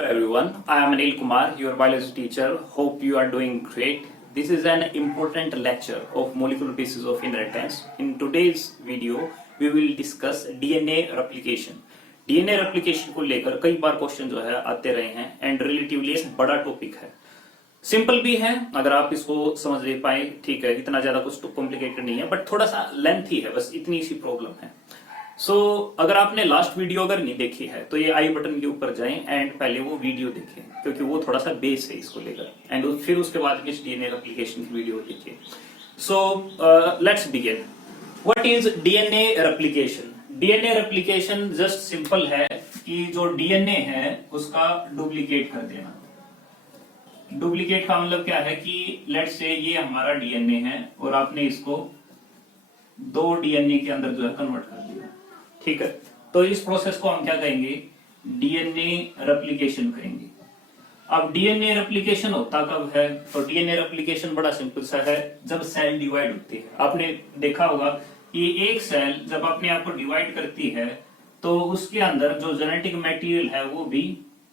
Hello everyone, I am Anil Kumar, your biology teacher. Hope you are doing great. This is an important lecture of molecular basis of inheritance. In today's video, we will discuss DNA replication. DNA replication को लेकर कई बार question जो है आते रहे हैं and relatively एक बड़ा टॉपिक है। सिंपल भी है अगर आप इसको समझ ले पाए, ठीक है, इतना ज्यादा कुछ कॉम्प्लिकेटेड नहीं है, बट थोड़ा सा लेंथी है, बस इतनी सी प्रॉब्लम है। अगर आपने लास्ट वीडियो अगर नहीं देखी है तो ये आई बटन के ऊपर जाएं एंड पहले वो वीडियो देखें, क्योंकि वो थोड़ा सा बेस है इसको लेकर, एंड फिर उसके बाद इस डीएनए रेप्लिकेशन की वीडियो देखिए। Let's begin. What is DNA replication? DNA replication just simple है कि जो डीएनए है उसका डुप्लीकेट कर देना। डुप्लीकेट का मतलब क्या है कि लेट्स से ये हमारा डीएनए है और आपने इसको दो डीएनए के अंदर जो है कन्वर्ट कर दिया, ठीक है। तो इस प्रोसेस को हम क्या कहेंगे? डीएनए रेप्लिकेशन कहेंगे। अब डीएनए रेप्लिकेशन होता कब है? तो डीएनए रेप्लिकेशन बड़ा सिंपल सा है, जब सेल डिवाइड होती है। आपने देखा होगा कि एक सेल जब अपने आप को डिवाइड करती है तो उसके अंदर जो जेनेटिक मटेरियल है वो भी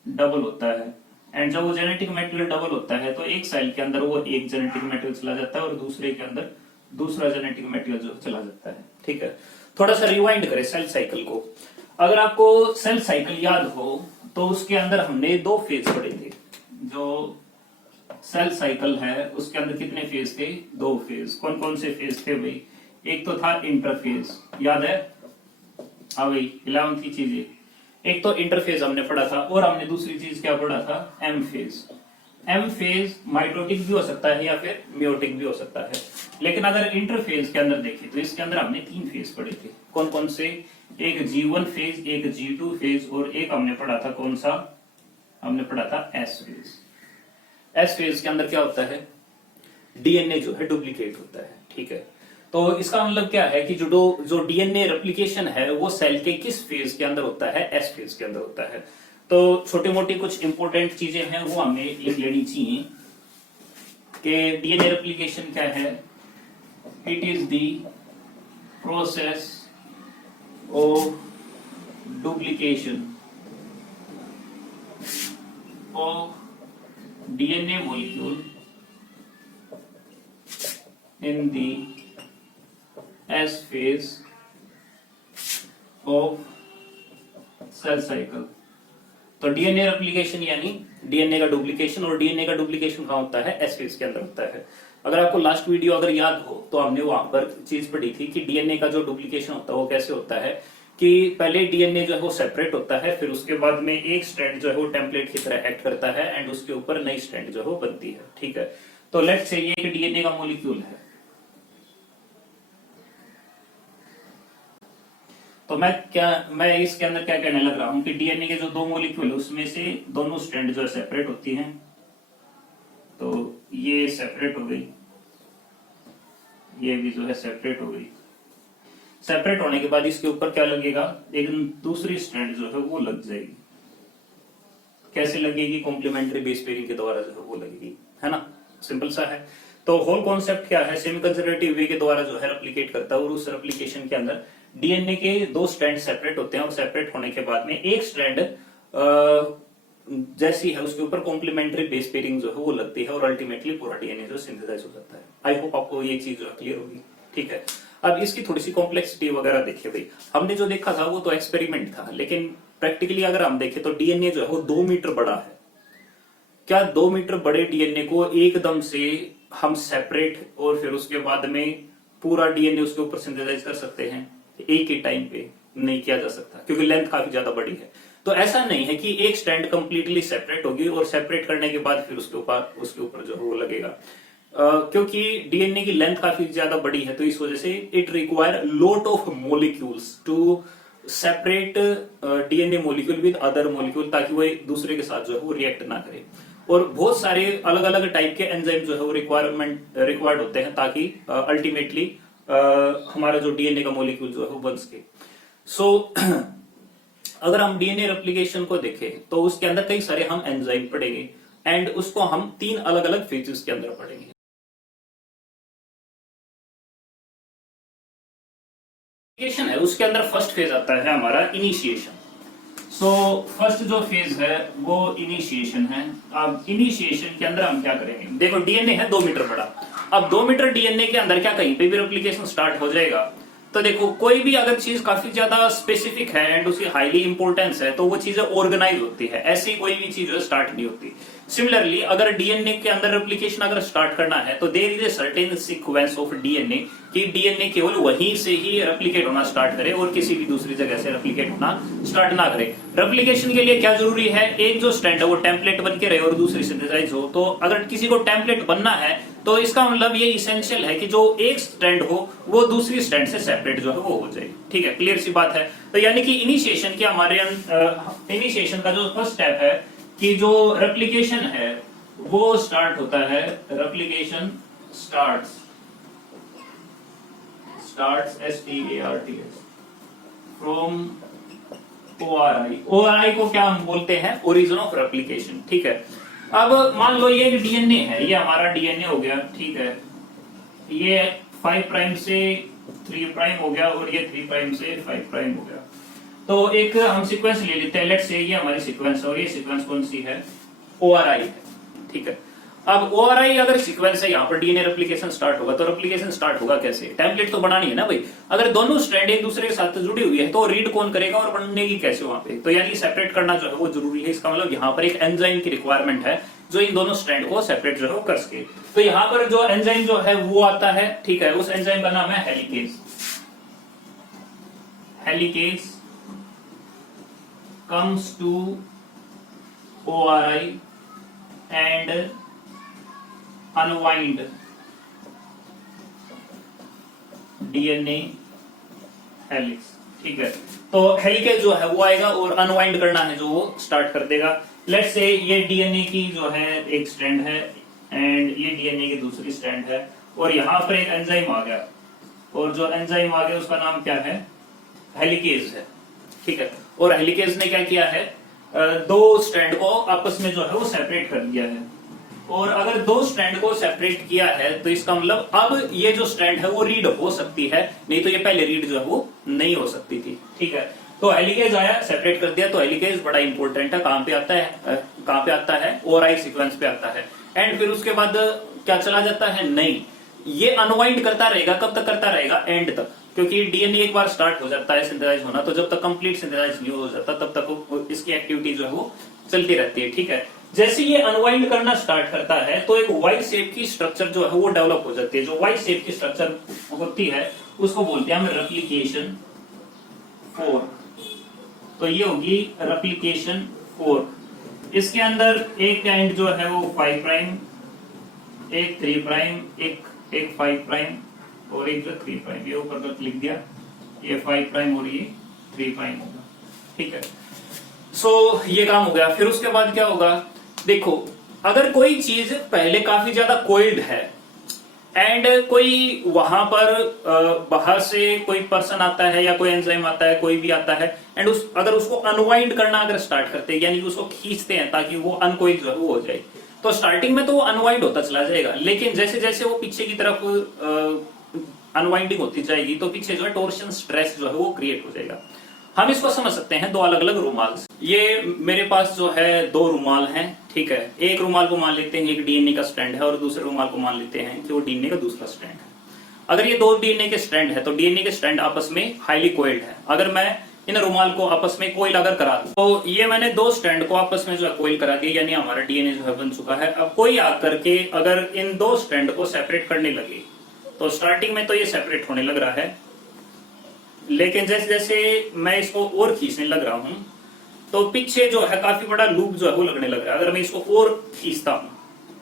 डबल होता है, एंड जब वो जेनेटिक मटेरियल डबल होता है तो एक सेल के अंदर वो एक जेनेटिक मटेरियल चला जाता है और दूसरे के अंदर दूसरा जेनेटिक मटेरियल जो चला जाता है, ठीक है। थोड़ा सा रिवाइंड करें सेल साइकिल को। अगर आपको सेल साइकिल याद हो तो उसके अंदर हमने दो फेज पढ़े थे। जो सेल साइकिल है उसके अंदर कितने फेज थे? दो फेज। कौन कौन से फेज थे भाई? एक तो था इंटरफेज, याद है? हाँ भाई, 11वीं की चीजें। एक तो इंटरफेज हमने पढ़ा था और हमने दूसरी चीज क्या पढ़ा था? M phase. M phase mitotic भी हो सकता है या फिर मियोटिक भी हो सकता है, लेकिन अगर इंटरफेज के अंदर देखें तो इसके अंदर हमने तीन फेज पढ़े थे। कौन कौन से? एक G1 फेज, एक G2 फेज और एक हमने पढ़ा था, कौन सा? हमने पढ़ा था एस फेज। एस फेज के अंदर क्या होता है? डीएनए जो है डुप्लीकेट होता है, ठीक है। तो इसका मतलब क्या है कि जो डीएनए रेप्लिकेशन है वो सेल के किस फेज के अंदर होता है? एस फेज के अंदर होता है। तो छोटी मोटी कुछ इंपॉर्टेंट चीजें हैं वो हमें लिख लेनी चाहिए कि डीएनए रेप्लिकेशन क्या है। It is the process of duplication of DNA molecule in the S phase of cell cycle. तो डीएनए रेप्लिकेशन यानी डीएनए का डुप्लीकेशन, और डीएनए का डुप्लीकेशन कहां होता है? एस फेज के अंदर होता है। अगर आपको लास्ट वीडियो अगर याद हो तो हमने वहां पर चीज पढ़ी थी कि डीएनए का जो डुप्लीकेशन होता है वो कैसे होता है कि पहले डीएनए जो है वो सेपरेट होता है, फिर उसके बाद में एक स्ट्रैंड जो है वो टेम्पलेट की तरह एक्ट करता है एंड उसके ऊपर नई स्ट्रैंड जो है वो बनती है, ठीक है। तो लेट्स से ये एक डीएनए का मॉलिक्यूल है। तो मैं इसके अंदर क्या कहने लग रहा हूं कि डीएनए के जो दो मॉलिक्यूल है उसमें से दोनों स्ट्रैंड जो है सेपरेट होती हैं। तो ये सेपरेट हो गई, ये भी जो है सेपरेट हो गई। सेपरेट होने के बाद इसके ऊपर क्या लगेगा? एक दूसरी स्ट्रैंड जो है वो लग जाएगी। कैसे लगेगी? कॉम्प्लीमेंट्री बेस पेयरिंग के द्वारा जो है वो लगेगी, है ना। सिंपल सा है। तो होल कॉन्सेप्ट क्या है? सेमी कंजर्वेटिव वे के द्वारा जो है रेप्लिकेट करता है और उस रेप्लिकेशन के अंदर डीएनए के दो स्ट्रैंड सेपरेट होते हैं और सेपरेट होने के बाद में एक स्ट्रैंड जैसी है उसके ऊपर कॉम्प्लीमेंट्री बेस पेयरिंग जो है वो लगती है और अल्टीमेटली पूरा डीएनए जो सिंथेसाइज हो जाता है। आई होप आपको ये चीज जो क्लियर होगी, ठीक है। अब इसकी थोड़ी सी कॉम्प्लेक्सिटी वगैरह देखिए भाई। हमने जो देखा था वो तो एक्सपेरिमेंट था, लेकिन प्रैक्टिकली अगर हम देखें तो डीएनए जो है वो 2 मीटर बड़ा है। क्या 2 मीटर बड़े डीएनए को एकदम से हम सेपरेट और फिर उसके बाद में पूरा डीएनए उसके ऊपर सिंथेसाइज कर सकते हैं? एक ही टाइम पे नहीं किया जा सकता, क्योंकि लेंथ काफी ज्यादा बड़ी है। तो ऐसा नहीं है कि एक स्ट्रैंड कंप्लीटली सेपरेट होगी और सेपरेट करने के बाद फिर उसके ऊपर जो वो लगेगा, क्योंकि डीएनए की लेंथ काफी ज्यादा बड़ी है। तो इस वजह से it require lot of molecules to separate DNA molecule with other molecule, ताकि वो एक दूसरे के साथ जो है वो रिएक्ट ना करे। और बहुत सारे अलग अलग टाइप के एंजाइम जो है वो रिक्वायर्ड होते हैं ताकि अल्टीमेटली हमारा जो डीएनए का मॉलिक्यूल जो है वो बन सके। अगर हम डीएनए रेप्लिकेशन को देखें तो उसके अंदर कई सारे हम एंजाइम पढ़ेंगे एंड उसको हम 3 अलग अलग फेजेस के अंदर पढ़ेंगे। है उसके अंदर फर्स्ट फेज आता है हमारा इनिशिएशन। सो फर्स्ट जो फेज है वो इनिशिएशन है। अब इनिशिएशन के अंदर हम क्या करेंगे, देखो डीएनए है 2 मीटर बड़ा। अब 2 मीटर डीएनए के अंदर क्या कहीं पे भी रेप्लिकेशन स्टार्ट हो जाएगा। तो देखो कोई भी अगर चीज काफी ज्यादा स्पेसिफिक है एंड उसकी हाईली इंपॉर्टेंस है तो वो चीजें ऑर्गेनाइज होती है, ऐसी कोई भी चीज स्टार्ट नहीं होती। सिमिलरली अगर डीएनए के अंदर रेप्लिकेशन अगर स्टार्ट करना है तो there is a certain sequence of DNA कि डीएनए केवल वहीं से ही रेप्लिकेट होना स्टार्ट करे और किसी भी दूसरी जगह से रेप्लिकेट होना स्टार्ट ना करे। रेप्लिकेशन के लिए क्या जरूरी है, एक जो स्ट्रैंड है वो टेम्पलेट बन के रहे और दूसरी सिंथेसाइज हो। तो अगर किसी को टेम्पलेट बनना है तो इसका मतलब ये इसेंशियल है कि जो एक स्ट्रैंड हो वो दूसरी स्ट्रैंड से सेपरेट जो है वो हो जाए। ठीक है, क्लियर सी बात है। तो यानी कि इनिशिएशन के हमारे इनिशिएशन का जो फर्स्ट स्टेप है कि जो रेप्लिकेशन है वो स्टार्ट होता है, replication starts STARTS from ORI। ORI को क्या हम बोलते हैं, ओरिजिन ऑफ रेप्लिकेशन। ठीक है, अब मान लो ये एक डीएनए है, ये हमारा डीएनए हो गया। ठीक है, ये 5 प्राइम से 3 प्राइम हो गया और ये 3 प्राइम से 5 प्राइम हो गया। तो एक हम सीक्वेंस ले लेते हैं, लेट्स से ये हमारी सीक्वेंस है और ये सीक्वेंस कौन सी है, ORI है। ठीक है, अब ORI अगर सीक्वेंस है, यहाँ पर डीएनए रेप्लिकेशन स्टार्ट होगा। तो रेप्लिकेशन स्टार्ट होगा कैसे, टेम्पलेट तो बनानी है ना भाई। अगर दोनों स्ट्रैंड एक दूसरे के साथ जुड़ी हुई है तो रीड कौन करेगा और बनेगी कैसे वहां पे। तो यानी सेपरेट करना जो है वो जरूरी है। इसका मतलब यहाँ पर एक एंजाइम की रिक्वायरमेंट है जो इन दोनों स्ट्रैंड को सेपरेट जो है कर सके। तो यहाँ पर जो एंजाइम जो है वो आता है। ठीक है, उस एंजाइम का नाम है helicase. Helicase comes to ORI and unwind DNA helix. ठीक है, तो हेलिकेज जो है वो आएगा और अनवाइंड करना है जो वो स्टार्ट कर देगा। लेट्स से ये डीएनए की जो है एक स्ट्रैंड है एंड ये डीएनए की दूसरी स्ट्रैंड है और यहाँ पर एक एंजाइम आ गया और जो एंजाइम आ गया उसका नाम क्या है, हेलिकेज है। ठीक है, और हेलिकेज ने क्या किया है, दो स्ट्रैंड को आपस में जो है वो सेपरेट कर दिया है। और अगर दो स्ट्रैंड को सेपरेट किया है तो इसका मतलब अब ये जो स्ट्रैंड है वो रीड हो सकती है, नहीं तो ये पहले रीड जो है वो नहीं हो सकती थी। ठीक है, तो हेलिकेज आया, सेपरेट कर दिया। तो हेलिकेज बड़ा इंपॉर्टेंट है, कहां पे आता है, कहां पे आता है, ORI सीक्वेंस पे आता है। एंड फिर उसके बाद क्या चला जाता है, नहीं ये अनवाइंड करता रहेगा। कब तक करता रहेगा, एंड तक, क्योंकि डीएनए एक बार स्टार्ट हो जाता है सिंथेसाइज होना तो जब तक कंप्लीट सिंथेसाइज नहीं हो जाता तब तक इसकी एक्टिविटी जो है वो चलती रहती है। ठीक है, जैसे ये अनवाइंड करना स्टार्ट करता है तो एक वाई शेप की स्ट्रक्चर जो है वो डेवलप हो जाती है। जो वाई शेप की स्ट्रक्चर होती है उसको बोलते हैं हम रेप्लिकेशन फोर्क। तो ये होगी रेप्लिकेशन फोर्क। इसके अंदर एक एंड जो है वो 5 प्राइम, एक 3 प्राइम, एक 5 प्राइम और एक जो 3 प्राइम। ये ऊपर तक लिख दिया, ये 5 प्राइम और ये 3 प्राइम होगा। ठीक है, सो ये काम हो गया। फिर उसके बाद क्या होगा, देखो अगर कोई चीज पहले काफी ज्यादा कोइल्ड है एंड कोई वहां पर बाहर से कोई पर्सन आता है या कोई एंजाइम आता है, कोई भी आता है एंड अगर उसको अनवाइंड करना अगर स्टार्ट करते हैं, यानी कि उसको खींचते हैं ताकि वो अनकोइल्ड जो है वो हो जाए, तो स्टार्टिंग में तो वो अनवाइंड होता चला जाएगा। लेकिन जैसे जैसे वो पीछे की तरफ अनवाइंडिंग होती जाएगी तो पीछे जो है टोर्शन स्ट्रेस जो है वो क्रिएट हो जाएगा। हम इसको समझ सकते हैं दो अलग अलग रुमाल से। ये मेरे पास जो है 2 रुमाल हैं। ठीक है, एक रुमाल को मान लेते हैं एक डीएनए का स्ट्रैंड है और दूसरे रुमाल को मान लेते हैं कि वो डीएनए का दूसरा स्ट्रैंड है। अगर ये 2 डीएनए के स्ट्रैंड है तो डीएनए के स्ट्रैंड आपस में हाईली कोइल्ड है। अगर मैं इन रुमाल को आपस में कोइल अगर करा दूं तो ये मैंने 2 स्ट्रैंड को आपस में जो है कोइल करा दिया, यानी हमारा डीएनए जो है बन चुका है। अब कोई आकर के अगर इन 2 स्ट्रैंड को सेपरेट करने लगे तो स्टार्टिंग में तो ये सेपरेट होने लग रहा है, लेकिन जैसे जैसे मैं इसको और खींचने लग रहा हूं तो पीछे जो है काफी बड़ा लूप जो है वो लगने लग रहा है। अगर मैं इसको और खींचता हूं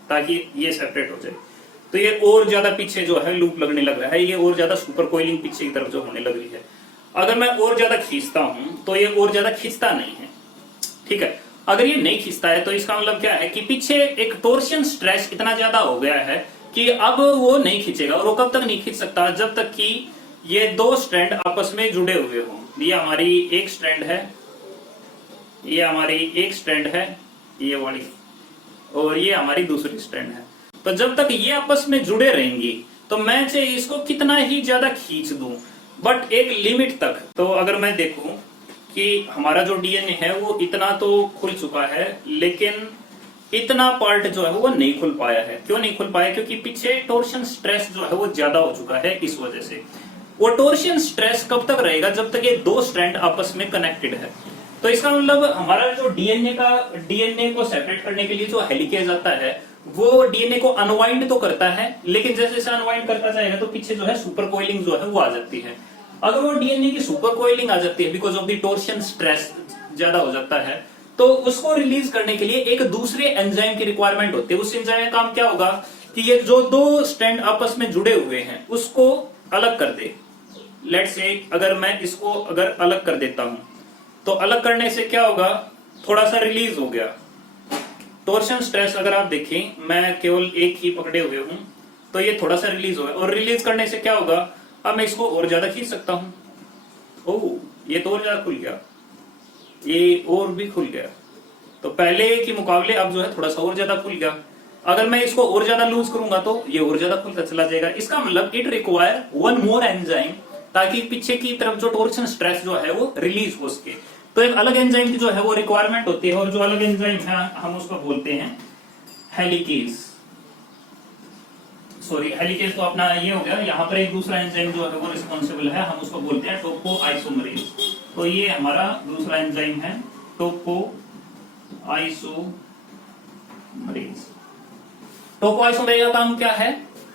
ताकि ये सेपरेट हो जाए तो ये और ज्यादा पीछे जो है लूप लगने लग रहा है, ये और ज्यादा सुपर कोइलिंग पीछे की तरफ जो होने लग रही है। अगर मैं और ज्यादा खींचता हूं तो ये और ज्यादा खींचता नहीं है। ठीक है, अगर ये नहीं खींचता है तो इसका मतलब क्या है कि पीछे एक टोर्शन स्ट्रेस इतना ज्यादा हो गया है कि अब वो नहीं खींचेगा। और वो कब तक नहीं खींच सकता, जब तक कि ये 2 स्ट्रैंड आपस में जुड़े हुए हों। ये हमारी एक स्ट्रैंड है, ये हमारी एक स्ट्रैंड है, ये वाली, और ये हमारी दूसरी स्ट्रैंड है। तो जब तक ये आपस में जुड़े रहेंगी तो मैं चाहे इसको कितना ही ज्यादा खींच दूं, बट एक लिमिट तक। तो अगर मैं देखूं कि हमारा जो डीएनए है वो इतना तो खुल चुका है, लेकिन इतना पार्ट जो है वो नहीं खुल पाया है। क्यों नहीं खुल पाया? क्योंकि पीछे टोर्शन स्ट्रेस जो है वो ज्यादा हो चुका है। इस वजह से वो टोर्शन स्ट्रेस कब तक रहेगा? जब तक ये दो स्ट्रैंड आपस में कनेक्टेड है। तो इसका मतलब हमारा जो डीएनए को सेपरेट करने के लिए जो हेलिकेज आता है वो डीएनए को अनवाइंड तो करता है, लेकिन जैसे जैसे अनवाइंड करता जाएगा तो पीछे जो है सुपर कोइलिंग जो है वो आ जाती है। अगर वो डीएनए की सुपर कोइलिंग आ जाती है because of the torsion stress ज्यादा हो जाता है, तो उसको रिलीज करने के लिए एक दूसरे एंजाइम की रिक्वायरमेंट होती है। उस एंजाइम का काम क्या होगा कि ये जो दो स्ट्रैंड आपस में जुड़े हुए हैं उसको अलग कर दे। लेट्स से अगर मैं इसको अगर अलग कर देता हूं तो अलग करने से क्या होगा? थोड़ा सा रिलीज हो गया टोर्शन स्ट्रेस। अगर आप देखें मैं केवल एक ही पकड़े हुए हूं तो ये थोड़ा सा रिलीज हो गया, और रिलीज करने से क्या होगा? अब मैं इसको और ज्यादा खींच सकता हूं। ओह, ये तो और ज्यादा खुल गया, ये और भी खुल गया। तो पहले के मुकाबले अब जो है थोड़ा सा और ज्यादा खुल गया। अगर मैं इसको और ज्यादा लूज करूंगा तो ये और ज्यादा खुलता चला जाएगा। इसका मतलब it require one more enzyme, ताकि पीछे की तरफ जो टोर्शन स्ट्रेस जो है वो रिलीज हो सके। तो एक अलग एंजाइम की जो है वो रिक्वायरमेंट होती है, और जो अलग एंजाइम है हम उसको बोलते हैं हेलिकेज। सॉरी, हेलिकेज तो अपना ये हो गया। यहाँ पर एक दूसरा एंजाइम जो है वो रिस्पॉन्सिबल है, हम उसको बोलते हैं टोपो आइसोमरेज। तो ये हमारा दूसरा एंजाइम है टोपो आइसोमरेज। टोपो आइसोमरेज का काम क्या है?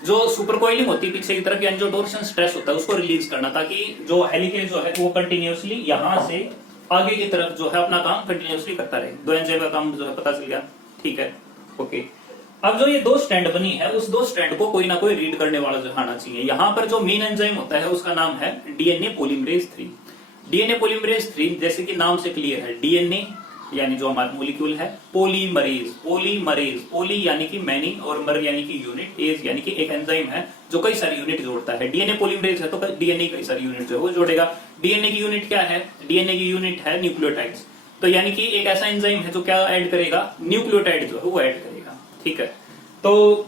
जो सुपर कोइलिंग होती है पीछे की तरफ, यानी जो टोर्शन स्ट्रेस होता है उसको रिलीज करना, ताकि जो हेलिकेज जो है वो कंटिन्यूअसली यहां से आगे की तरफ जो है अपना काम कंटिन्यूअसली करता रहे। दो एंजाइम का काम जो है पता चल गया, ठीक है, ओके। अब जो ये दो स्ट्रैंड बनी है उस दो स्ट्रैंड को कोई ना कोई रीड करने वाला जो आना चाहिए। यहाँ पर जो मेन एंजाइम होता है उसका नाम है डीएनए पॉलीमरेज 3। डीएनए पॉलीमरेज 3 जैसे कि नाम से क्लियर है, डीएनए यानी जो हमारा मॉलिक्यूल है, पॉलीमरेज पॉली यानी कि मैनी और मर यानी कि यूनिट, एज यानी कि एक एंजाइम है जो कई सारी यूनिट जोड़ता है। डीएनए पॉलीमरेज है तो डीएनए कई सारी यूनिट जो है वो जोड़ेगा। डीएनए की यूनिट क्या है? डीएनए की यूनिट है न्यूक्लियोटाइड्स। तो यानी कि एक ऐसा एंजाइम है जो क्या ऐड करेगा? न्यूक्लियोटाइड जो है वो ऐड करेगा, ठीक है। तो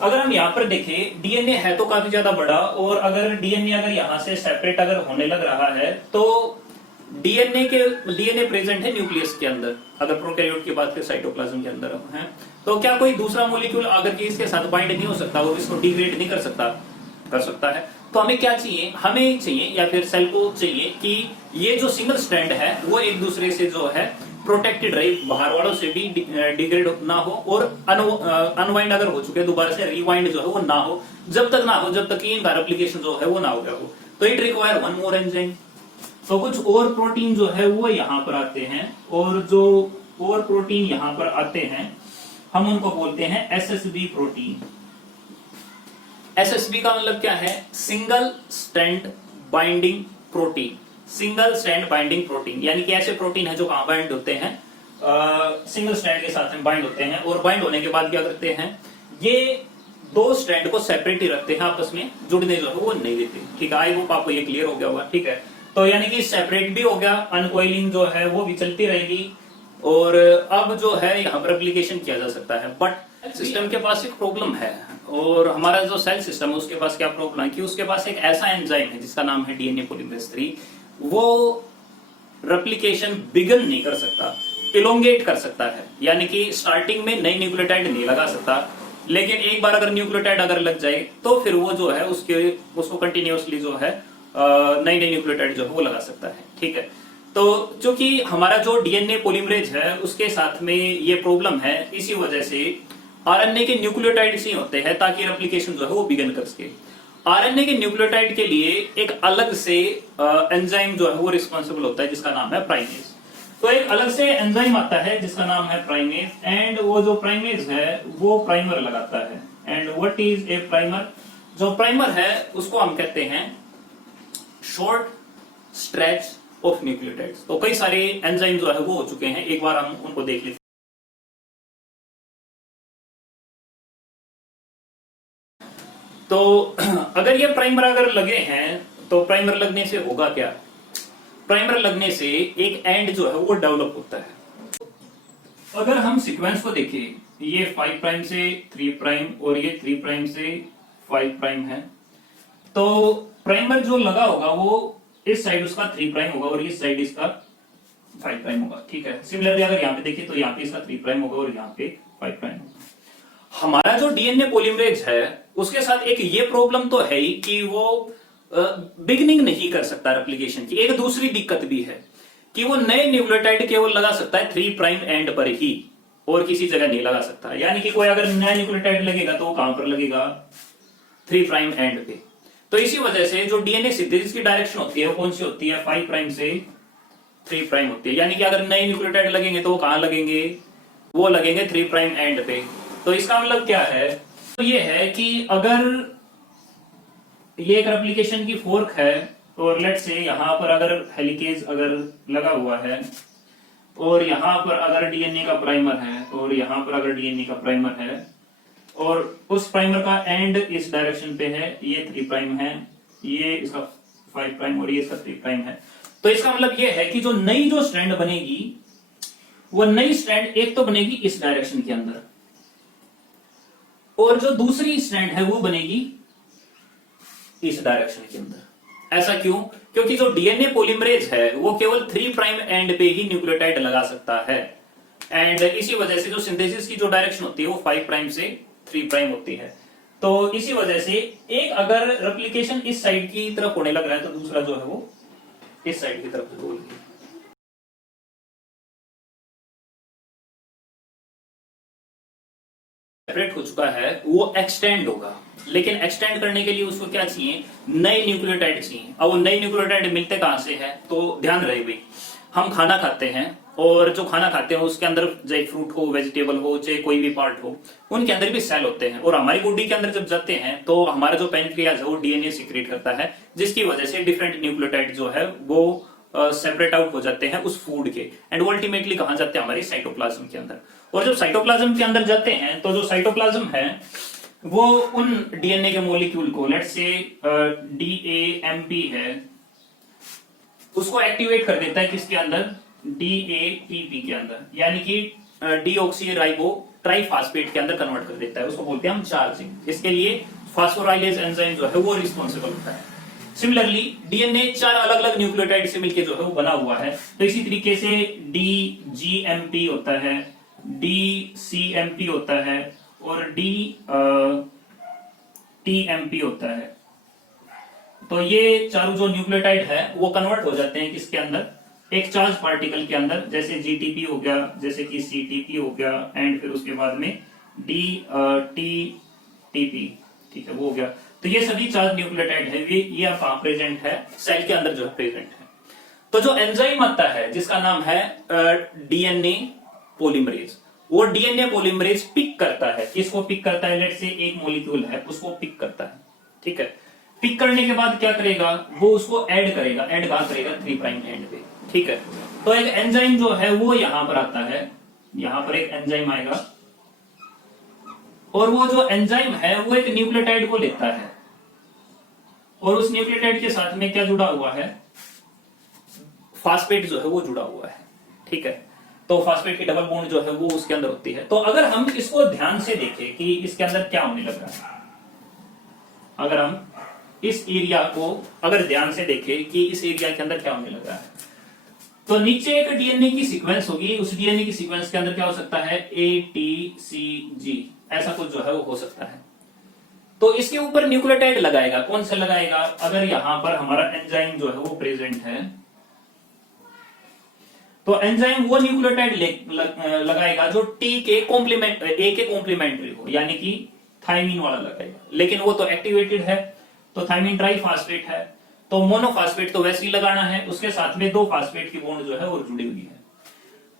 अगर हम यहाँ पर देखें डीएनए है तो काफी ज्यादा बड़ा, और अगर डीएनए अगर यहाँ से सेपरेट अगर होने लग रहा है तो डीएनए प्रेजेंट है न्यूक्लियस के अंदर। अगर प्रोकैरियोट की बात करें साइटोप्लाज्म के अंदर है, तो क्या कोई दूसरा मॉलिक्यूल अगर कि इसके साथ बाइंड नहीं हो सकता और इसको डिग्रेड नहीं कर सकता? कर सकता है। तो हमें क्या चाहिए? हमें चाहिए या फिर सेल को चाहिए कि ये जो सिंगल स्ट्रैंड है वो एक दूसरे से जो है प्रोटेक्टेड रहे, बाहर वालों से भी डिग्रेड ना हो, और अनवाइंड अगर हो चुके दोबारा से रिवाइंड जो है वो ना हो, जब तक कि इनका रेप्लिकेशन जो है वो ना हो गया हो। तो it require one more enzyme. तो कुछ और प्रोटीन जो है वो यहाँ पर आते हैं, और जो और प्रोटीन यहाँ पर आते हैं हम उनको बोलते हैं एसएसबी प्रोटीन। एसएसबी का मतलब क्या है? Single strand binding protein. Single strand binding protein यानी कि ऐसे प्रोटीन है जो कहां बाइंड होते हैं? सिंगल स्ट्रैंड के साथ में बाइंड होते हैं, और बाइंड होने के बाद क्या करते हैं? ये दो स्ट्रैंड को सेपरेट ही रखते हैं, आपस में जुड़ने जो है वो नहीं देते, ठीक है। आई होप आपको ये क्लियर हो गया होगा, ठीक है। तो यानी कि सेपरेट भी हो गया, अनकॉइलिंग जो है वो भी चलती रहेगी, और अब जो है यहाँ पर एप्लीकेशन किया जा सकता है। बट सिस्टम के पास एक प्रॉब्लम है, और हमारा जो सेल सिस्टम है उसके पास क्या प्रॉब्लम है कि उसके पास एक ऐसा एंजाइम है जिसका नाम है डीएनए पॉलीमरेज 3। वो रेप्लिकेशन बिगन नहीं कर सकता, इलोंगेट कर सकता है, यानी कि स्टार्टिंग में नई न्यूक्लियोटाइड नहीं लगा सकता, लेकिन एक बार अगर न्यूक्लियोटाइड अगर लग जाए तो फिर वो जो है उसको कंटिन्यूअसली जो है नई नई न्यूक्लियोटाइड जो है वो लगा सकता है, ठीक है। तो चूंकि हमारा जो डीएनए पॉलीमरेज है उसके साथ में ये प्रॉब्लम है, इसी वजह से आरएनए के न्यूक्लियोटाइड्स ही होते हैं ताकि रेप्लिकेशन जो है वो बिगन कर सके। आरएनए के न्यूक्लियोटाइड के लिए एक अलग से एंजाइम जो है वो रिस्पॉन्सिबल होता है जिसका नाम है प्राइमेज। तो एक अलग से एंजाइम आता है जिसका नाम है प्राइमेज, एंड वो जो प्राइमेज है वो प्राइमर लगाता है। And what is a primer? जो प्राइमर है उसको हम कहते हैं शॉर्ट स्ट्रेच ऑफ न्यूक्लियोटाइड्स। तो कई सारे एंजाइम जो है वो हो चुके हैं, एक बार हम उनको देख लेते हैं। तो अगर ये प्राइमर अगर लगे हैं तो प्राइमर लगने से होगा क्या? प्राइमर लगने से एक एंड जो है वो डेवलप होता है। अगर हम सीक्वेंस को देखें, ये 5 प्राइम से 3 प्राइम और ये 3 प्राइम से 5 प्राइम है, तो प्राइमर जो लगा होगा वो इस साइड उसका 3 प्राइम होगा और इस साइड इसका 5 प्राइम होगा, ठीक है। सिमिलरली अगर यहाँ पे देखिए तो यहाँ पे इसका 3 प्राइम होगा और यहाँ पे 5 प्राइम होगा। हमारा जो डीएनए पॉलीमरेज है उसके साथ एक ये प्रॉब्लम तो है ही कि वो बिगनिंग नहीं कर सकता रेप्लिकेशन की। एक दूसरी दिक्कत भी है कि वो नए न्यूक्लियोटाइड केवल लगा सकता है 3 प्राइम एंड पर ही, और किसी जगह नहीं लगा सकता। यानी कि कोई अगर नया न्यूक्लियोटाइड लगेगा तो वो कहां पर लगेगा, 3 प्राइम एंड पे। तो इसी वजह से जो डीएनए सिंथेसिस की डायरेक्शन होती है वो कौन सी होती है, 5 प्राइम से 3 प्राइम होती है। यानी कि अगर नए न्यूक्लियोटाइड लगेंगे तो वो कहां लगेंगे, वो लगेंगे 3 प्राइम एंड पे। तो इसका मतलब क्या है, तो ये है कि अगर ये एक रेप्लिकेशन की फोर्क है और लेट से यहां पर अगर हेलिकेज अगर लगा हुआ है और यहां पर अगर डीएनए का प्राइमर है और यहां पर अगर डीएनए का प्राइमर है और उस प्राइमर का एंड इस डायरेक्शन पे है, ये 3 प्राइम है, ये इसका 5 प्राइम और ये इसका 3 प्राइम है। तो इसका मतलब ये है कि जो नई जो स्ट्रैंड बनेगी वो नई स्ट्रैंड एक तो बनेगी इस डायरेक्शन के अंदर और जो दूसरी स्ट्रैंड है वो बनेगी इस डायरेक्शन के अंदर। ऐसा क्यों, क्योंकि जो डीएनए पॉलीमरेज है वो केवल 3 प्राइम एंड पे ही न्यूक्लियोटाइड लगा सकता है एंड इसी वजह से जो सिंथेसिस की जो डायरेक्शन होती है वो 5 प्राइम से 3 प्राइम होती है। तो इसी वजह से एक अगर रेप्लिकेशन इस साइड की तरफ होने लग रहा है तो दूसरा जो है वो इस साइड की तरफ हो सेपरेट हो चुका है, वो एक्सटेंड होगा। लेकिन एक्सटेंड करने के लिए उसको क्या चाहिए, नए न्यूक्लियोटाइड चाहिए। अब वो नए न्यूक्लियोटाइड मिलते कहां से हैं, तो ध्यान रहे भाई, हम खाना खाते हैं और जो खाना खाते हैं उसके अंदर चाहे फ्रूट हो, वेजिटेबल हो, चाहे कोई भी पार्ट हो, उनके अंदर भी सेल होते हैं और हमारी बॉडी के अंदर जब जाते हैं तो हमारा जो पैनक्रियाज है वो डीएनए सीक्रेट करता है, जिसकी वजह से डिफरेंट न्यूक्लियोटाइड जो है वो सेपरेट आउट हो जाते हैं उस फूड के एंड वो अल्टीमेटली कहां जाते हैं, हमारी साइटोप्लाज्म के अंदर। और जब साइटोप्लाज्म के अंदर जाते हैं तो जो साइटोप्लाज्म है वो उन डीएनए के मॉलिक्यूल को, लेट्स से डीएएमपी है, उसको एक्टिवेट कर देता है किसके अंदर, डीएटीपी के अंदर, यानी कि डीऑक्सी राइबो ट्राइफॉस्फेट के अंदर कन्वर्ट कर देता है। उसको बोलते हैं हम चार्जिंग। इसके लिए फास्फोराइलेज एंजाइम जो है वो रिस्पॉन्सिबल होता है। सिमिलरली डीएनए 4 अलग अलग न्यूक्लियोटाइड से मिलकर जो है वो बना हुआ है। तो इसी तरीके से डीजीएमपी होता है, डीसीएमपी होता है और टीएमपी होता है। तो ये चारों जो न्यूक्लियोटाइड है वो कन्वर्ट हो जाते हैं किसके अंदर, एक चार्ज पार्टिकल के अंदर, जैसे जीटीपी हो गया, जैसे कि सीटीपी हो गया एंड फिर उसके बाद में टीटीपी, ठीक है, वो हो गया। तो ये सभी चार्ज न्यूक्लियोटाइड है, ये कहां प्रेजेंट है, सेल के अंदर जो है प्रेजेंट है। तो जो एंजाइम आता है जिसका नाम है डीएनए पॉलीमरेज, वो डीएनए पॉलीमरेज पिक करता है, किसको पिक करता है, लेट से एक मॉलिक्यूल है उसको पिक करता है, ठीक है। पिक करने के बाद क्या करेगा, वो उसको ऐड करेगा, ऐड कहां करेगा, 3 प्राइम एंड पे, ठीक है। तो एक एंजाइम जो है वो यहां पर आता है, यहां पर एक एंजाइम आएगा और वो जो एंजाइम है वो एक न्यूक्लियोटाइड को लेता है और उस न्यूक्लियोटाइड के साथ में क्या जुड़ा हुआ है, फास्फेट जो है वो जुड़ा हुआ है, ठीक है। तो फास्फेट की डबल बॉन्ड जो है वो उसके अंदर होती है। तो अगर हम इसको ध्यान से देखें कि इसके अंदर क्या होने लग रहा है, अगर हम इस एरिया को अगर ध्यान से देखें कि इस एरिया के अंदर क्या होने लग रहा है, तो नीचे एक डीएनए की सीक्वेंस होगी, उस डीएनए की सीक्वेंस के अंदर क्या हो सकता है, ATCG, ऐसा कुछ जो है वो हो सकता है। तो इसके ऊपर न्यूक्लियोटाइड लगाएगा, कौन सा लगाएगा, अगर यहां पर हमारा एंजाइम जो है वो प्रेजेंट है तो एंजाइम वो न्यूक्लियोटाइड लगाएगा जो टी के कॉम्प्लीमेंट, ए के कॉम्प्लीमेंट्री हो, यानी कि थायमीन वाला लगाएगा। लेकिन वो तो एक्टिवेटेड है, तो थायमीन ट्राइफॉस्फेट है, तो मोनोफॉस्फेट तो वैसे ही लगाना है, उसके साथ में 2 फास्फेट की बॉन्ड जो है वो जुड़ी हुई है।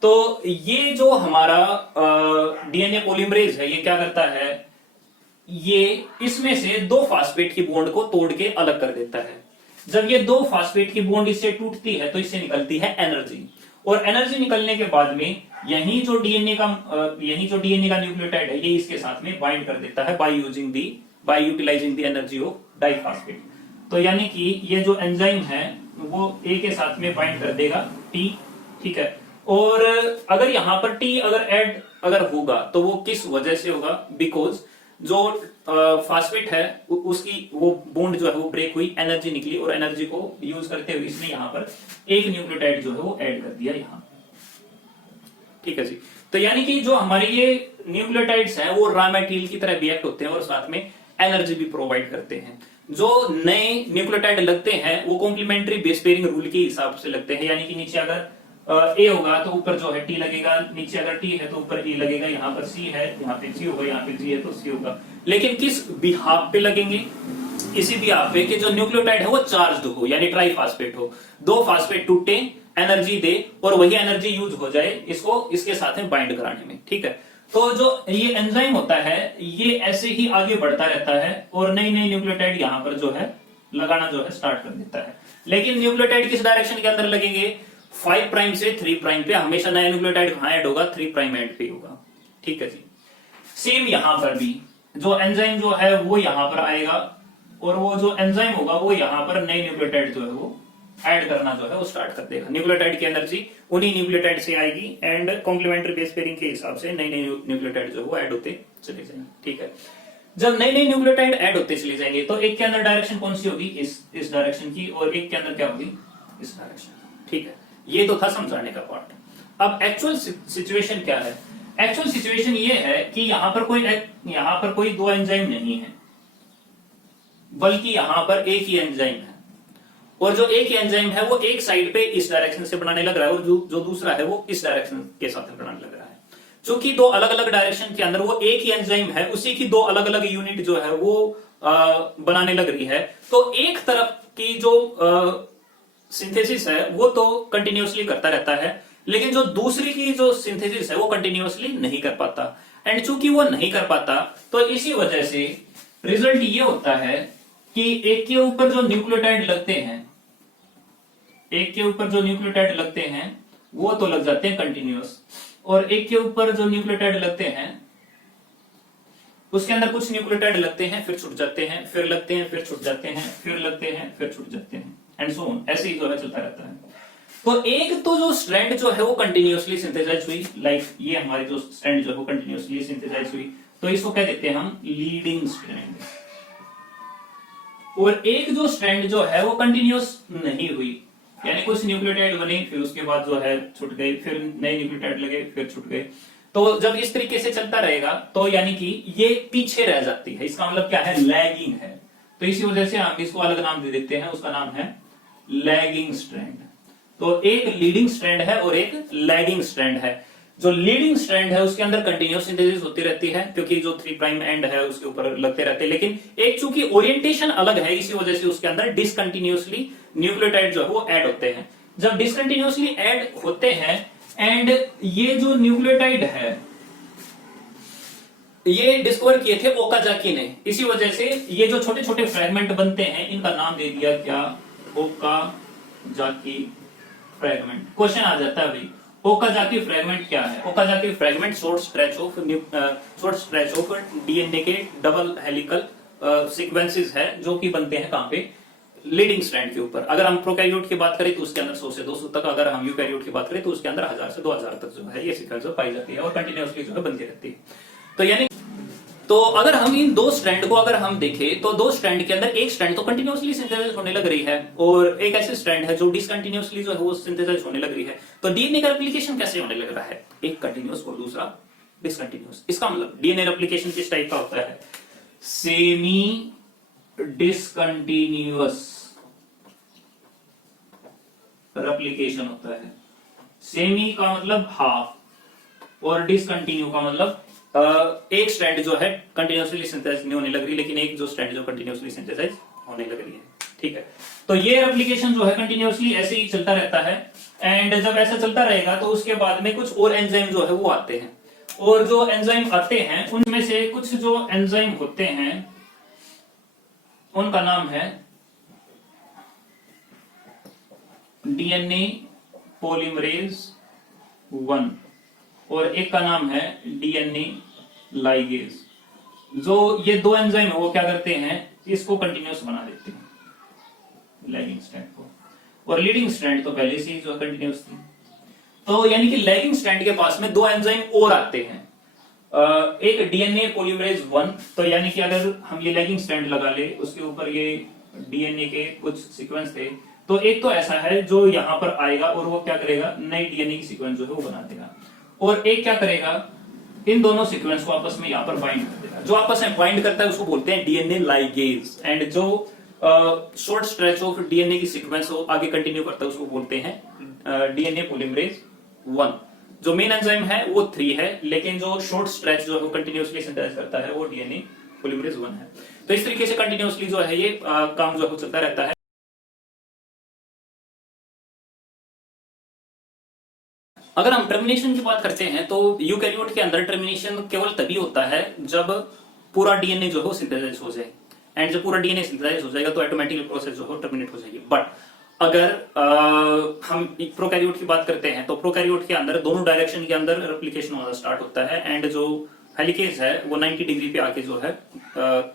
तो ये जो हमारा डीएनए पॉलीमरेज है ये क्या करता है, ये इसमें से 2 फास्फेट की बॉन्ड को तोड़ के अलग कर देता है। जब ये 2 फास्फेट की बॉन्ड इससे टूटती है तो इससे निकलती है एनर्जी, और एनर्जी निकलने के बाद में यही जो डीएनए का न्यूक्लियोटाइड है ये इसके साथ में बाइंड कर देता है by utilising the energy of diphosphate. तो यानी कि ये जो एंजाइम है वो ए के साथ में बाइंड कर देगा टी, ठीक है। और अगर यहां पर टी अगर ऐड अगर होगा तो वो किस वजह से होगा, बिकॉज जो फास्फेट है उसकी वो बॉन्ड जो है वो ब्रेक हुई, एनर्जी निकली और एनर्जी को यूज करते हुए इसने यहाँ पर एक न्यूक्लियोटाइड जो है वो ऐड कर दिया यहाँ। ठीक है जी। तो यानी कि जो हमारे ये न्यूक्लियोटाइड्स हैं वो रॉ मटेरियल की तरह रिएक्ट होते हैं और साथ में एनर्जी भी प्रोवाइड करते हैं। जो नए न्यूक्लियोटाइड लगते हैं वो कॉम्प्लीमेंट्री बेस पेयरिंग रूल के हिसाब से लगते हैं, यानी कि नीचे अगर ए होगा तो ऊपर जो है टी लगेगा, नीचे अगर टी है तो ऊपर ई लगेगा, यहाँ पर सी है, यहाँ पे जी होगा, यहाँ पे जी है तो सी होगा। लेकिन किस बिहाफ पे लगेंगे? इसी बिहाफ पे कि जो न्यूक्लियोटाइड है वो चार्ज्ड हो, यानी ट्राइफॉस्फेट हो, दो फास्फेट टूटे, एनर्जी दे और वही एनर्जी यूज हो जाए इसको इसके साथ में बाइंड कराने में, ठीक है। तो जो ये एंजाइम होता है ये ऐसे ही आगे बढ़ता रहता है और नई नई न्यूक्लियोटाइड यहाँ पर जो है लगाना जो है स्टार्ट कर देता है। लेकिन न्यूक्लियोटाइड किस डायरेक्शन के अंदर लगेंगे? 5 प्राइम से 3 प्राइम पे। हमेशा नया न्यूक्लियोटाइड कहां ऐड होगा? 3 प्राइम एंड पे होगा, ठीक है जी। सेम यहां पर भी जो एंजाइम जो है वो यहां पर आएगा और वो जो एंजाइम होगा वो यहां पर नए न्यूक्लियोटाइड जो है वो ऐड करना जो है वो स्टार्ट कर देगा। न्यूक्लियोटाइड की एनर्जी उन्हीं न्यूक्लियोटाइड से आएगी एंड कॉम्प्लीमेंट्री बेस पेयरिंग के हिसाब से नए नए न्यूक्लियोटाइड जो है वो ऐड होते चले जाएंगे, ठीक है। जब नए नए न्यूक्लियोटाइड ऐड होते चले जाएंगे तो एक के अंदर डायरेक्शन कौन सी होगी? इस डायरेक्शन की, और एक के अंदर क्या होगी? इस डायरेक्शन, ठीक है। ये तो था समझाने का पार्ट। अब एक्चुअल सिचुएशन क्या है? एक्चुअल सिचुएशन ये है कि यहां पर कोई दो एंजाइम नहीं है, बल्कि यहां पर एक ही एंजाइम है, और जो एक एंजाइम है वो एक साइड पे इस डायरेक्शन से बनाने लग रहा है और जो दूसरा है वो इस डायरेक्शन के साथ बनाने लग रहा है। चूंकि दो अलग अलग डायरेक्शन के अंदर वो एक ही एंजाइम है, उसी की दो अलग अलग यूनिट जो है वो बनाने लग रही है, तो एक तरफ की जो सिंथेसिस है वो तो कंटिन्यूअसली करता रहता है, लेकिन जो दूसरी की जो सिंथेसिस है वो कंटिन्यूअसली नहीं कर पाता। एंड चूंकि वो नहीं कर पाता तो इसी वजह से रिजल्ट ये होता है कि एक के ऊपर जो न्यूक्लियोटाइड लगते हैं वो तो लग जाते हैं कंटिन्यूअस, और एक के ऊपर जो न्यूक्लियोटाइड लगते हैं उसके अंदर कुछ न्यूक्लियोटाइड लगते हैं फिर छूट जाते हैं, फिर लगते हैं फिर छूट जाते हैं, फिर लगते हैं फिर छूट जाते हैं, एंड सो ऑन, ऐसे ही जो है चलता रहता है। तो एक तो जो स्ट्रैंड जो है वो कंटिन्यूअसली सिंथेसाइज हुई, लाइक ये हमारी जो स्ट्रैंड जो है वो कंटिन्यूअसली सिंथेसाइज हुई, तो इसको क्या देते हैं हम? Leading strand. और एक जो स्ट्रैंड जो है वो कंटिन्यूअस नहीं हुई, यानी कुछ न्यूक्लियोटाइड बने फिर उसके बाद जो है छूट गए, फिर नए न्यूक्लियोटाइड लगे फिर छूट गए। तो जब इस तरीके से चलता रहेगा तो यानी कि ये पीछे रह जाती है, इसका मतलब क्या है? लैगिंग है। तो इसी वजह से हम इसको अलग नाम दे देते हैं, उसका नाम है लैगिंग स्ट्रैंड। तो एक लीडिंग स्ट्रैंड है और एक लैगिंग स्ट्रैंड है। जो लीडिंग स्ट्रैंड है उसके अंदर कंटिन्यूअस सिंथेसिस होती रहती है क्योंकि जो 3 प्राइम एंड है उसके ऊपर लगते रहते हैं, लेकिन एक चूंकि ओरिएंटेशन अलग है इसी वजह से उसके अंदर डिसकंटिन्यूअसली न्यूक्लियोटाइड जो है वो ऐड होते हैं। जब डिसकंटिन्यूअसली ऐड होते हैं एंड ये जो न्यूक्लियोटाइड है ये डिस्कवर किए थे ओकाजाकी ने, इसी वजह से ये जो छोटे छोटे फ्रेगमेंट बनते हैं इनका नाम दे दिया क्या? Okazaki fragment. क्वेश्चन आ जाता है भाई ओकाजाकी फ्रेगमेंट क्या है? Okazaki fragment short stretch of DNA के डबल हेलिकल सीक्वेंसेस है जो कि बनते हैं कहां पे? लीडिंग स्ट्रैंड के ऊपर। अगर हम प्रोकैरियोट की बात करें तो उसके अंदर 100 से 200 तक, अगर हम यूकैरियोट की बात करें तो उसके अंदर 1000 से 2000 तक जो है ये सीक्वेंस पाई जाती है और कंटिन्यूअसली जो है बनती रहती है। तो यानी तो अगर हम इन दो स्ट्रैंड को अगर हम देखें तो दो स्ट्रैंड के अंदर एक स्ट्रैंड तो कंटिन्यूअसली सिंथेसाइज होने लग रही है और एक ऐसी स्ट्रैंड है जो डिसकंटिन्यूअसली जो है वो सिंथेसाइज होने लग रही है। तो डीएनए का रेप्लिकेशन कैसे होने लग रहा है? एक कंटिन्यूअस और दूसरा डिसकंटिन्यूअस। इसका मतलब डीएनए रेप्लिकेशन किस टाइप का होता है? सेमी डिसकंटिन्यूअस रेप्लिकेशन होता है। सेमी का मतलब हाफ और डिसकंटिन्यू का मतलब एक स्ट्रैंड जो है कंटिन्यूअसली सिंथेसाइज नहीं होने लग रही, लेकिन एक जो स्ट्रैंड जो कंटिन्यूअसली सिंथेसाइज होने लग रही है, ठीक है। तो ये रेप्लिकेशन जो है कंटिन्यूअसली ऐसे ही चलता रहता है एंड जब ऐसा चलता रहेगा तो उसके बाद में कुछ और एंजाइम जो है वो आते हैं, और जो एंजाइम आते हैं उनमें से कुछ जो एंजाइम होते हैं उनका नाम है डीएनए पॉलीमरेज 1 और एक का नाम है डीएनए लाइगेज। जो ये दो एंजाइम है वो क्या करते हैं? इसको कंटिन्यूअस बना देते हैं लैगिंग स्ट्रैंड को, और लीडिंग स्ट्रैंड तो पहले से ही जो कंटिन्यूअस थी। तो यानी कि लैगिंग स्ट्रैंड के पास में दो एंजाइम और आते हैं, एक डीएनए पॉलीमरेज 1। तो यानी कि अगर हम ये लैगिंग स्ट्रैंड लगा ले उसके ऊपर ये डीएनए के कुछ सीक्वेंस थे, तो एक तो ऐसा है जो यहां पर आएगा और वो क्या करेगा? नई डीएनए की सीक्वेंस जो है वो बना देगा, और एक क्या करेगा, इन दोनों सीक्वेंस को आपस में यहाँ पर बाइंड कर देगा। जो आपस में बाइंड करता है उसको बोलते हैं डीएनए लाइगेज, एंड जो शॉर्ट स्ट्रेच ऑफ डीएनए की सीक्वेंस को आगे कंटिन्यू करता है उसको बोलते हैं डीएनए पॉलीमरेज 1। जो मेन एंजाइम है वो 3 है, लेकिन जो शॉर्ट स्ट्रेच जो है वो कंटिन्यूअसली सिंथेसाइज करता है वो डीएनए पॉलीमरेज 1 है। तो इस तरीके से कंटिन्यूअसली जो है ये काम जो है चलता रहता है। अगर हम टर्मिनेशन की बात करते हैं तो यूकैरियोट के अंदर टर्मिनेशन केवल तभी होता है जब पूरा डीएनए जो है वो सिंथेसाइज हो जाए, एंड जब पूरा डीएनए सिंथेसाइज हो जाएगा तो ऑटोमेटिकली प्रोसेस जो है टर्मिनेट हो जाएगी। बट अगर हम प्रोकैरियोट की बात करते हैं तो प्रोकैरियोट के अंदर दोनों डायरेक्शन के अंदर रेप्लिकेशन होना स्टार्ट होता है, एंड जो हेलिकेज है वो 90 डिग्री पे आके जो है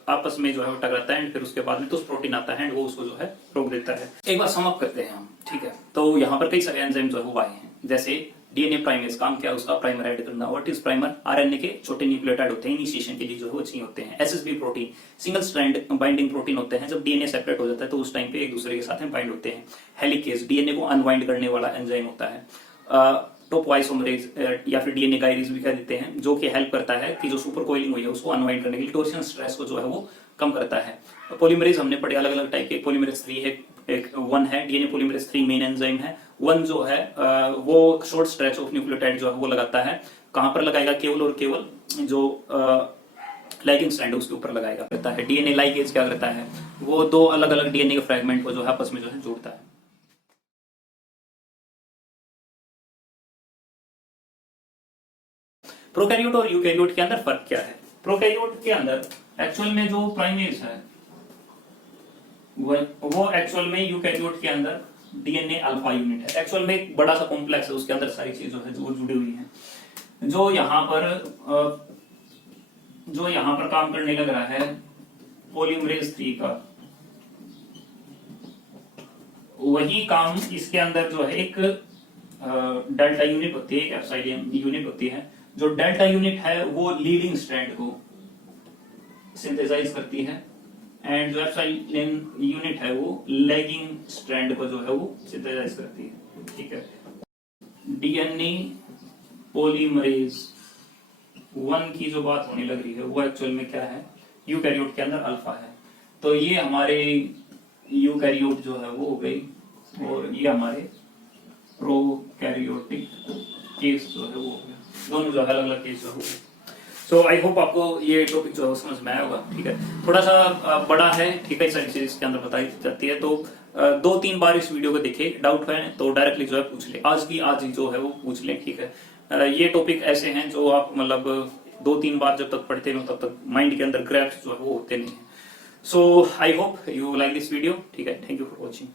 आपस में जो है वो टकराता है, एंड फिर उसके बाद में तो प्रोटीन आता है एंड वो उसको जो है रोक देता है। एक बार सम अप करते हैं हम, ठीक है। तो यहाँ पर कई सारे एंजाइम जो है वो आए हैं, जैसे डीएनए प्राइमेज काम क्या है उसका, प्राइमर ऐड करना। What is primer? आरएनए के छोटे न्यूक्लियोटाइड होते हैं, इनिशिएशन के लिए जो है वो चाहिए होते हैं। SSB protein single strand binding protein होते हैं, जब डीएनए सेपरेट हो जाता है तो उस टाइम पे एक दूसरे के साथ में बाइंड होते हैं। हेलिकेज डीएनए को अनवाइंड करने वाला एंजाइम होता है। टोपोआइसोमरेज या फिर डीएनए गायरेज भी कह देते हैं, जो कि हेल्प करता है कि जो सुपर कोइलिंग हुई है उसको अनवाइंड करने के लिए, टॉर्शन स्ट्रेस को जो है वो कम करता है। पॉलीमरेज हमने पढ़े अलग अलग टाइप के, पॉलीमरेज 3 है, एक 1 है। डीएनए पॉलीमरेज 3 मेन एंजाइम है। 1 जो है वो शॉर्ट स्ट्रेच ऑफ न्यूक्लियोटाइड जो है वो लगाता है। कहां पर लगाएगा? केवल और केवल जो लाइगेंड स्ट्रैंड उसके ऊपर लगाएगा करता है। डीएनए लाइगेज क्या करता है? वो 2 अलग अलग डीएनए के फ्रेगमेंट को जो है आपस में जो है जोड़ता है। प्रोकैरियोट और यूकैरियोट के अंदर फर्क क्या है? प्रोकैरियोट के अंदर एक्चुअल में जो प्राइमेज है वो एक्चुअल में यूकैरियोट के अंदर डीएनए अल्फा यूनिट है। एक्चुअल में एक बड़ा सा कॉम्प्लेक्स है, उसके अंदर सारी चीजें जो है जो जुड़ी हुई हैं। जो यहाँ पर काम करने लग रहा है पॉलीमरेज 3 का, वही काम इसके अंदर जो है एक डेल्टा यूनिट होती है, एक एप्सिलॉन यूनिट होती है। जो डेल्टा यूनिट है वो लीडिंग स्ट्रैंड को सिंथेसाइज करती है, एंड जो एप्सिलॉन यूनिट है वो लैगिंग स्ट्रैंड को जो है वो सिंथेसाइज करती है, ठीक है। डीएनए पॉलीमरेज 1 की जो बात होने लग रही है वो एक्चुअल में क्या है? यूकैरियोट के अंदर अल्फा है। तो ये हमारे यूकैरियोट जो है वो हो गई, और ये हमारे प्रोकैरियोटिक केस जो है वो हो गया। दोनों जो अलग अलग केस जो हो गए। सो आई होप आपको ये टॉपिक जो है समझ में आया होगा, ठीक है। थोड़ा सा बड़ा है, ठीक है, सारी चीज इसके अंदर बताई जाती है। तो 2-3 बार इस वीडियो को देखे, डाउट है तो डायरेक्टली जो है पूछ ले, आज ही जो है वो पूछ ले, ठीक है। ये टॉपिक ऐसे हैं जो आप मतलब 2-3 बार जब तक पढ़ते हो तब तक माइंड के अंदर ग्रैप्स जो है वो होते नहीं है। So I hope you like this video, ठीक है। Thank you for watching.